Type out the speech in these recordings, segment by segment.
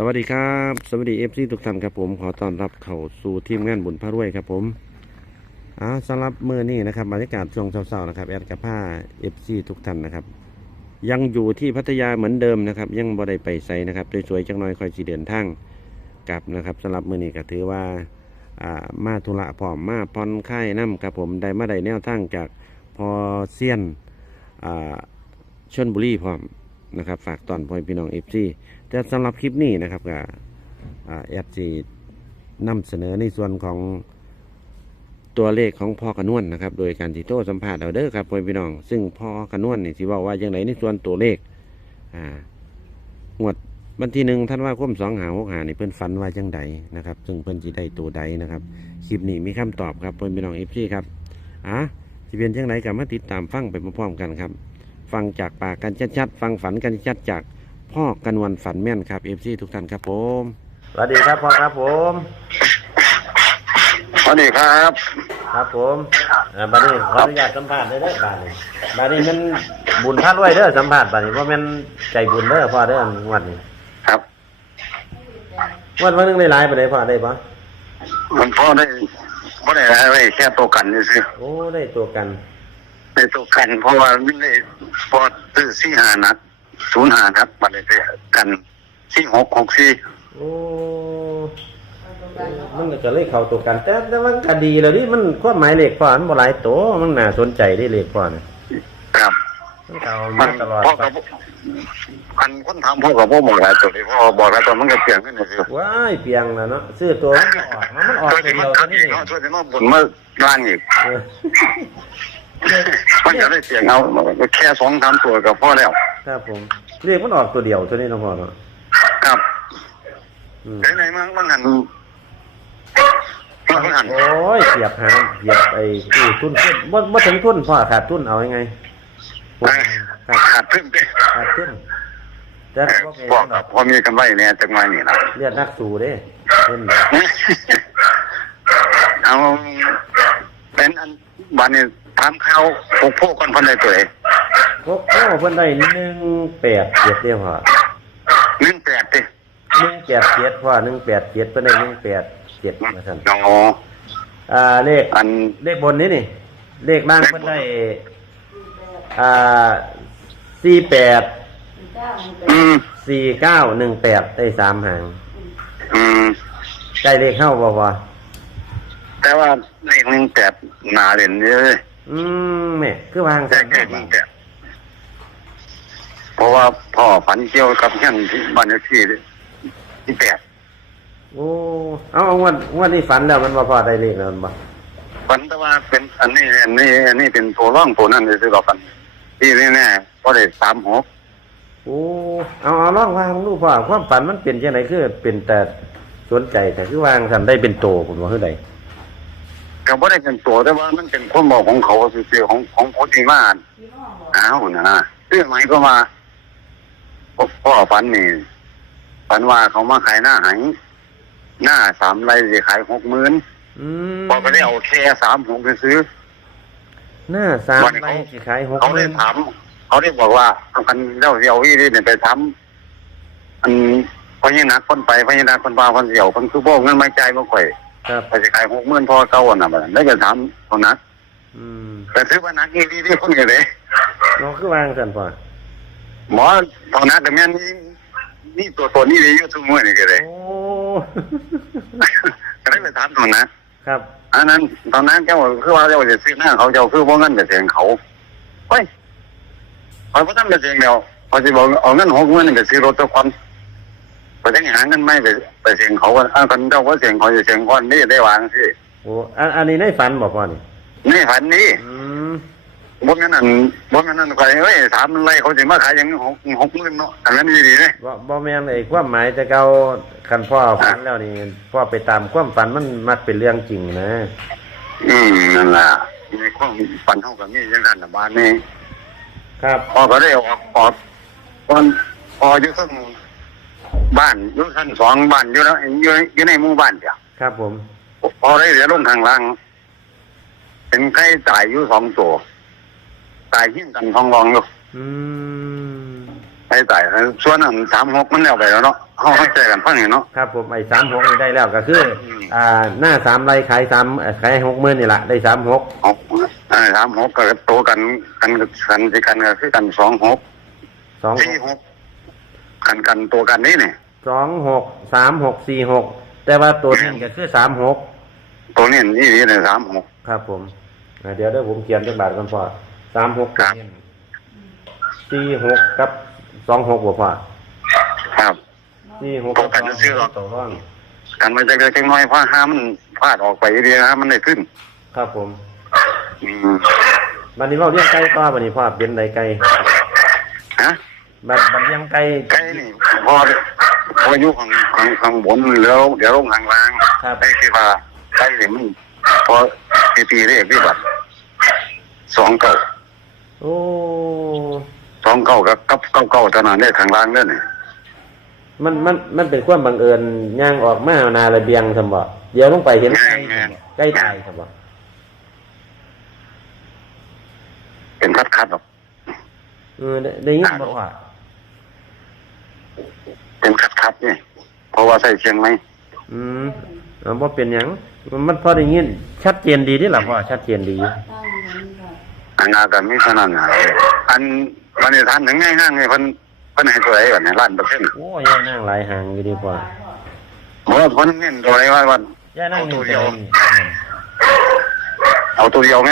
สวัสดีครับ สวัสดีเอฟซีทุกท่านครับผมขอต้อนรับเข้าสู่ทีมงานบุญพระรวยครับผมอ่าสำหรับมือนี้นะครับบรรยากาศช่วงเช้าๆนะครับแอดกับผ้าเอฟซีทุกท่านนะครับ ยังอยู่ที่พัทยาเหมือนเดิมนะครับ ยังบ่ได้ไปใส่นะครับสวยๆจังน้อยคอยสีเดินทางกลับนะครับสำหรับมือนี้ก็ถือว่าอ่ามาธุระพร้อมมาผ่อนคลายน้ำครับผมได้มาได้แนวทางจากพอเซียนอ่าชนบุรีพร้อม นะครับฝากตอนพ่อพี่น้องเอฟซีแต่สำหรับคลิปนี้นะครับก็อ่าแอดจีนำเสนอในส่วนของตัวเลขของพ่อกระนวลนะครับ โดยการที่โต้สัมภาษณ์เอาเด้อครับพ่อพี่น้อง ซึ่งพ่อกระนวลนี่ที่ว่าว่าอย่างไรในส่วนตัวเลขอ่างวดวันที่หนึ่งท่านว่าคมสองหาหกหานี่เพิ่อนฝันว่าจังใดนะครับ ซึ่งเพิ่อนจีได้ตัวใดนะครับคลิปนี้มีคำตอบครับพ่อพี่น้องเอฟซีครับอะที่เป็นจังไรกับมาติดตามฟังไปพร้อมๆกันครับ ฟังจากปากกันชัดๆ ฟังฝันกันชัดๆจากพ่อกันวันฝันแม่นครับเอฟซีทุกท่านครับผมสวัสดีครับพ่อครับผมสวัสดีครับ ครับผมอ่าบัดนี้ขออนุญาตสัมภาษณ์ได้เด้อบัดนี้บัดนี้มันบุญพระรวยเด้อสัมภาษณ์บัดนี้เพราะมันใจบุญเด้อพ่อเด้องวดนี้ครับงวดวันหนึงได้หลายไปเลยพ่อได้ปะมันพ่อได้พ่อได้อะไรไว้แค่ตัวกันนี่สิโอ้ได้ตัวกัน ได้ตัวกัน เพราะว่าไม่ได้พอซื้อสี่หานัดศูนย์หานัดมันได้ไปกันสี่หกหกสี่โอ้มันก็เลยเข้าตัวกัน แต่แต่มันก็ดีแล้วดิมันความหมายเลขพ่อมันบ่หลายตัวมันน่าสนใจที่เลขพ่อน่ะครับมันก็เอามัมานตลอดพ่อกับอันคนทำพ่อกับพ่อบอกหลายตัวเลยพ่อบอกหลายตัวมันก็เปลี่ยนขึ้นเลยสิว้ายเปียงแล้วเนาะซื้อตัวมันก็ออกมันออกช่วยตัวที่เดีมันยวทัเท่ากนี้อีกเองเนาะช่วยที่มันบุญมาล้างอีก เออ มันจะได้เปลี่ยนเอาแค่สองสามตัวกับพ่อแล้ว ครับผมเรียกมันออกตัวเดียวตัวนี้เนาะพ่อเนาะครับอืมไหนไหนมันมันหันมันหันโอ้ยเสียบหางเสียบไอ้ที่ทุนทุนบ่บ่ถึงทุนพ่อขาดทุนเอายังไงครับขาดขึ้นไปขาดทุนแต่ก็บ่บอกเป็นหรกัอบกพอมีกำไรเนี่ยจังมานี่นะเรียกนักสู้เด้เห็นบ่เอาเป็นอันบ้านนี้ ทำข้าวปลูกโพกกันพันในตัวเองโอ้โหเพิ่นได้18เจ็ดเด้อพ่อหนึ่งแปดดิ187พ่อ187เพิ่นได้187ว่าซั่นอ๋ออ่าเลขอันเลขบนนี้นี่ เลขล่างเพิ่นได้อ่าสี่แปดอืมสี่เก้าหนึ่งแปดได้สามหางอืมใกล้เลขเข้าบ่พอแต่ว่าเลขหนึ่งแปดหนาเด่นเยอะเลย อืมแม่คือวางแต่สั่นแค่หนึ่งแปดเพราะว่าพ่อฝันเกี่ยวกับเช่นที่บ้านเลขที่ที่แปดโอ้เอาเอางวันงวันนี้ฝันแล้วมันบ่พอได้เลขแล้วมันบ่ฝันแต่ว่าเป็นอันนี้อันนี้อันนี้เป็นตัวร่องตัวนั้นเลยที่เราฝันที่นี่แน่พอได้สามหกโอ้เอาเอาลองวางดูพ่อความฝันมันเป็นจังไดคือเป็นแต่สนใจแต่คือวางสั่นได้เป็นโตผมว่าคือใด ก็บ่ได้เป็นตัวแต่ว่ามันเป็นคนบอกของเขาซื่อๆของของคนที่มาอ่านอ้าวนะเรื่องหมายก็ว่าพ่อพ่อฝันนี่ฝันว่าเขามาขายหน้าหายหน้าสามไร่จะขายหกหมื่นอืมพอก็ได้เอาแค่สามหกไปซื้อ หน้าสามวันนี้ใบเขาสิขายหกเขาหได้มื่นถามเขาได้บอกว่าเอากันเล่าเสียวอีนี่เนี่ยไปทำอันพญานาคคนไปพญานาคคนปลาคนเสียวคนคือโบกเงินไม่ใจายบ่ค่อย ครับไปจะขายหกหมื่นพอเก่าอะนะบัดนั้นแล้วก็ถามเขานักอืมแต่ซื้อมานักอีดีที่คนกันเลยน้องคือวางสั่นพ่อหมอตอนนั้นแต่แม่นี่นี่ตัวตนนี่เลยอยุ่ทุกมื่อนี่ก็เลยโอ้ ก็ได้ไปถามตอนนะครับ อันนั้นตอนนั้นเจ้าคือว่าเจ้าจะซื้อหน้าเขาเจ้าคือว่าเงินไปเสียงเขาเฮ้ยเขาก็ทำไปเสียงเดียวเขาจะบอกเอาเงินหกหมื่นไปซื้อรถตัวความ ไปจะหาเงินไม่ไปไปเสียงเขาว่าอ่าคนเจ้าว่าเสียงเขาจะเสียงก้อนนี่ได้วางสิโอ้อันอันนี้ได้ฝันบอกพ่อนี่นี่ฝันนี้อืมบนนั้นนั่นบนนั้นนั่นใครเฮ้ยถามอะไรเขาจะมาขายอย่างหกหกหมื่นเนาะอันนั้นดีดีเลยบ่บ่แม่นไอ้ความหมายแต่เก่าคันพ่อฝันแล้วนี่พ่อไปตามความฝันมันมักเป็นเรื่องจริงนะ อืมนั่นแหละมีความฝันเท่ากับนี่ยังกันนะบ้านนี้ครับพอก็ได้ออกออกตอนพออยู่ข้าง บ้านอยู่ชั้นสองบ้านอยู่แล้วอยู่อยู่ในหมู่บ้านเดียวครับผมพอได้เหลือลงทางล่าง เป็นไก่ตายอยู่สองตัวตายหิ้งกันทองรองอยู่อืมไก่ตายส่วนนั้นสามหกมันแล้วไปแล้วเนาะเฮาให้ใจกันฟังนี่เนาะครับผมไอ้สามหกนี่ได้แล้วก็คืออืมอ่าหน้าสามไรขายสามเอ่อขายหกหมื่นนี่แหละได้สามหกหกอ่าสามหกก็โตกันกันกันสิกันก็คือกันสองหกสองสี่หก กันกันตัวกันนี่นี่สองหกสามหกสี่หกแต่ว่าตัวนี้ก็คือสามหกตัวนี้นี่นี่เลยสามหกครับผมอ่าเดี๋ยวเดี๋ยวผมเขียนจักบาทก่อนพ่อสามหกครับสี่หกกับสองหกบ่พ่อครับสี่หกตรงกันซื่อๆหรอตัวร่องกันมาจะเล็กน้อยเพราะห้ามมันพลาดออกไปเดียวนะมันได้ขึ้น ครับผมอืมบันนี้เราเลี้ยงไก่ต่อบันนี้พ่อเป็นไรไก่ฮะ บันบันเลี้ยงไก่ไก่นี่พอพออยู่ข้างข้างข้างบนแล้วเดี๋ยวลงข้างล่างครับไอ้คือว่าไก่นี่มันพอตีตีเรียกที่บัตรสองเก้าโอ้สองเก้ากับกับเก้าเก้าเท่านั้นได้ข้างล่างเด้อนี่มันมันมันเป็นความบังเอิญย่างออกมานาระเบียงสมบ่เดี๋ยวลงไปเห็นไก่ไก่ตายสมบ่เป็นคัดคัดๆหรอกเออได้ได้ยินบอกว่า เป็นคัดคัดๆนี่เพราะว่าใส่เชียงไหมอืมเอาบ่เป็นหยัง มันมันพอได้ยินชัดเจนดีที่หล่ะพ่อชัดเจนดีอันนากันไม่เท่านั้นนะอันวันนี้ทานถึงง่ายง่ายเลยเพิ่นเพิ่นให้ตัวไหนก่อนเนี่ยล้านเปอร์เซ็นต์โอ้ยายนั่งหลายหางอยู่ดีพ่อเพราะว่าเพิ่นเน้นตัวไหนว่าวันยายนั่งเอานี่ตัวเดีเดียยววเอาตัวเดียวไหม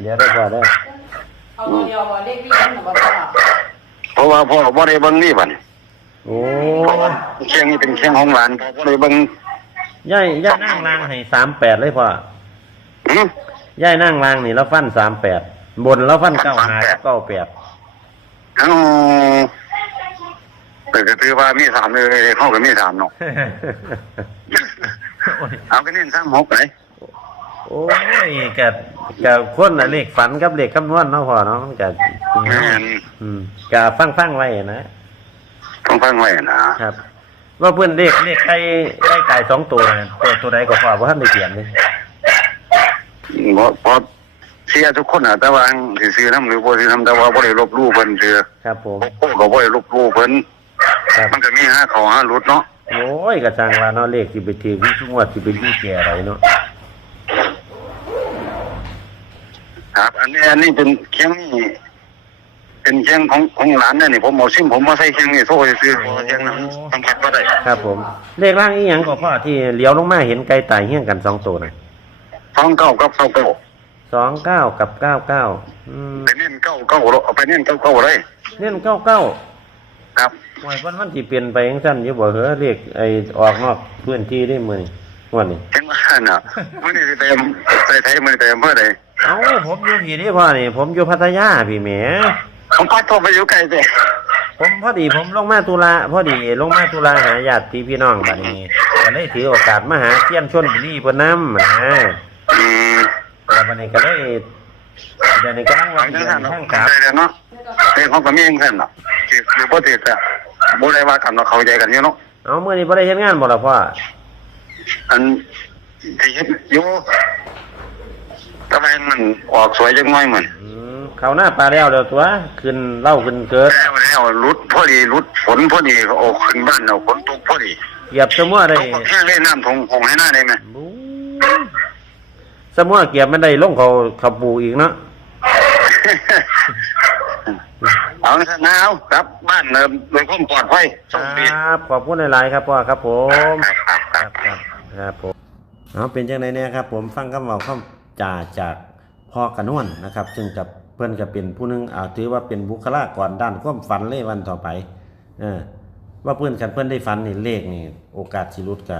เดี๋ยวได้พ่อได้อเอาตัวเดียวบ่เลขวิ่งหนูบ่พ่อ เพราะว่าพ่อบ่ได้เบิ่งนี่บัดนี้โอ้เพราะว่าเชียงนี่เป็นเชียงของหลานพ่อบ่ได้เบิ่งยายยายนั่งล่างให้สามแปดเลยพ่อหือยายนั่งล่างนี่แล้วฟันสามแปดบนแล้วฟันเก้าหาเก้าแปดเอ้าแต่ก็ถือว่ามีสามเลยเข้ากับมีสามเนาะเอาก็เน้นสามหกไปโอ้ยกับ กับคนน่ะเลขฝันกับเลขคำนวณเนาะพ่อเนาะกับแม่นอืมกับฟังฟังๆไว้นะต้องฟังไว้นะครับ ว่าเพื่อนเลขเลขไก่ไก่ไก่สองตัวนะตัวตัวใดก็พอว่าท่านได้เขียนเลยเพราะเพราะเสียทุกคนน่ะแต่ว่าสิซื้อนํหรือบ่ซื้อนํแต่ว่าบ่ได้ลบหลู่เพิ่นซื้อครับผม โอ้ก็บ่ได้ลบหลู่เพิ่นครับ มันก็มีห้าเขาห้ารุดเนาะโอ้ยกระจังว่าเนาะเลขที่ไปถือวิสุงวัดที่ไปยุ่แก่อะไรเนาะ ครับ อันนี้อันนี้เป็นเคียงนี่เป็นเคียงของของหลานเนี่ยนี่ผมเอาซิมผมมาใส่เคียงนี่โซ่ซื้อเพราะว่าเคียงนั้นสัมผัสบ่ได้ครับผม เลขล่างอีหยังก็พ่อที่เลี้ยวลงมาเห็นไก่ตายเฮี้ยงกันสองตัวนะท้องเก้ากับเก้าเก้าสองเก้ากับเก้าเก้าอืมไปเน้นเก้าเก้าเอาไปเน้นเก้าเก้าเลยเน่นเก้าเก้าครับหวยวันวันที่เปลี่ยนไปยังสั้นอยู่บ่เหรอเลขไอออกนอกพื้นที่ได้มือนี่งวันนี้เช่นว่าน่ะมื้อนี้สิไปอำไปไทยมื้อนี้ไปอำเภอใด เอ้าผมอยู่พี่นี่พ่อนี่ผมอยู่พัทยาพี่แหมผมพัดโทรไปอยู่ไกลเด้ผมพอดีผมลงมาตุลาพอดีลงมาตุลาหาญาติพี่น้องบัดนี้ก็เลยถือโอกาสมาหาเซียนชนบุรีเพิ่นนำนะอืมแล้วบัดนี้ก็เลยเดี๋ยวนี้กำลังเอาว่าจัเดิงนซั่นเนาะทางกลับได้แล้วเนาะแต่เขาก็มีจังซั่นเนาะสิหรือบ่ติดอะบ่ได้ว่ากันว่าเข้าใจกันอยู่เนาะเอามื้อนี้บ่ได้เฮ็ดงานบ่ล่ะพ่ออันที่เฮ็ดอยู่ ทำไมมันออกสวยจังน้อยเหมือนอืมเข้าหน้าปลาแล้วเดี๋ยวตัวขึ้นเล่าขึ้นเกิดแล้วแล้วรุดพอดีรุดฝนพอดีก็ออกขึ้นบ้านเอาฝนตกพอดีเหยียบสมัวได้เขาก็แค่เล่นน้ำทงหงให้หน้าได้ไหมบู๊สมัวเกียบมันได้ลงเขาเขาปูอีกเนาะ เอาซะนะเอาครับบ้านเนิมโดยความปลอดภัยโชคดีครับ ขอบคุณหลาย ๆ ครับพ่อครับผม ครับครับคครัรับบครับครับผม เอาเป็นจังไดเนี่ยครับผมฟังคำเว้าคำ จ่าจากพ่อกระนวลนะครับ ซึ่งกับเพื่อนก็เป็นผู้หนึงอาถือว่าเป็นบุคลากรด้านความฝันเลยวันต่อไปเออว่าเพื่อนกันเพื่อนได้ฝันในเลขนี่โอกาสสิรุดก็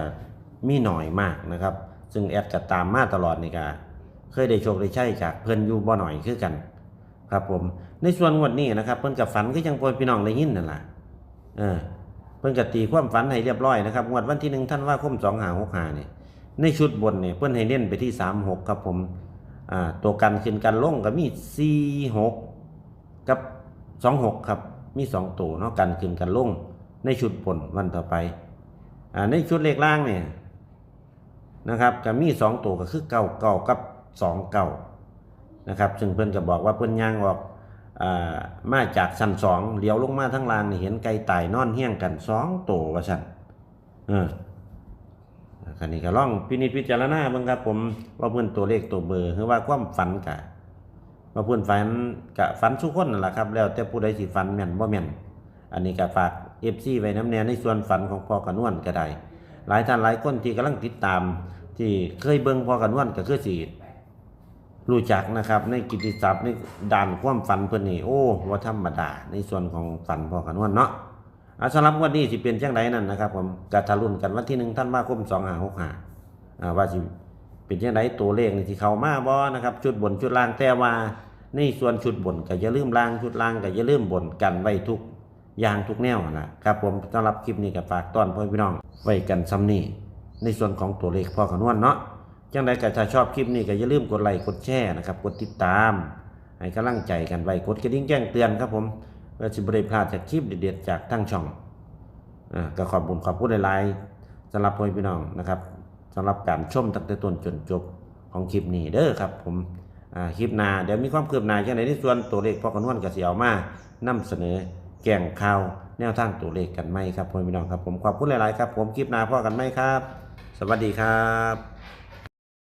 มีหน่อยมากนะครับ ซึ่งแอดก็ตามมาตลอดนี่ก็เคยได้โชคได้ใช้จากเพื่อนอยู่บ่หน่อยคือกัน ครับผม ในส่วนงวดนี้นะครับ เพิ่อนกับฝันก็ยังปนพี่น้องได้ยินนั่นแหละเออเพิ่อนก็ตีความฝันให้เรียบร้อยนะครับงวดวันที่หนึ่งท่านว่าคมสองหาหกหาเนี่ย ในชุดบนเนี่ยเพิ่อนให้เน้นไปที่สามหกครับผมอ่าตัวกันขึ้นกันลงก็มีสี่หกกับสองหกครับมีสองตัวเนาะกันขึ้นกันลงในชุดบนวันต่อไปอ่าในชุดเลขล่างเนี่ยนะครับจะมีสองตัวก็คือเก้าเก้ากับสองเก้านะครับ ซึ่งเพิ่อนก็บอกว่าเพิ่อนย่างออกอ่ามาจากชั้นสองเลี้ยวลงมาทั้งลางเห็นไก่ตายนอนเฮี้ยงกันสองตัวว่าซั่นเออ คันนี้ก็ลองพินิจพิจารณาเบิ่งครับผมว่าเพิ่อนตัวเลขตัวเบอร์หรือว่าความฝันกะว่าเพิ่อนฝันกะฝันทุกคนนั่นแหละครับแล้วแต่ผู้ใดสิฝันแม่นบ่แม่นอันนี้ก็ฝาก FC ไว้น้ำแน่ในส่วนฝันของพ่อกระนวลก็ได้หลายท่านหลายคนที่กำลังติดตาม ที่เคยเบิ่งพ่อกระนวลก็คือสิรู้จักนะครับ ในกิติศัพท์ในด่านความฝันเพิ่อนนี่โอ้ว่าธรรมดาในส่วนของฝันพ่อกระนวลเนาะ อะสำหรับวันนี้สิเป็นจังไดนั่นนะครับผมกะทะลุนกันวันที่1ธันวาคม2565อ่าว่าสิเป็นจังไดตัวเลขนี่เขามาบ่นะครับ ชุดบนชุดล่างแต่ว่าในส่วนชุดบนก็อย่าลืมล่างชุดล่างก็อย่าลืมบนกันไว้ทุกอย่างทุกแนวนะครับผมสำหรับคลิปนี้ก็ฝากต้อนพ่อพี่น้องไว้กันซ้ำนี่ในส่วนของตัวเลขพ่อขนวนเนาะจังใดก็ถ้าชอบคลิปนี้ก็อย่าลืมกดไลค์กดแชร์นะครับกดติดตามให้กำลังใจกันไว้กดกระดิ่งแจ้งเตือนครับผม เพื่อสิบริพลาดจากคลิปเด็ดๆจากทั้งช่องอ่าก็ขอบคุณขอบคุณหลายๆสำหรับพ่อพี่น้องนะครับสำหรับการชมตั้งแต่ต้นจนจบของคลิปนี้เด้อครับ ผมอ่าคลิปหน้าเดี๋ยวมีความคืบหน้าจังใดในส่วนตัวเลขพ่อขนวนก็สิเอามานำเสนอแก่งข่าวแนวทางตัวเลขกันไหมครับพ่อพี่น้องครับผมขอบคุณหลาย ๆ ครับ ผมคลิปหน้าพ่อกันไหมครับ สวัสดีครับ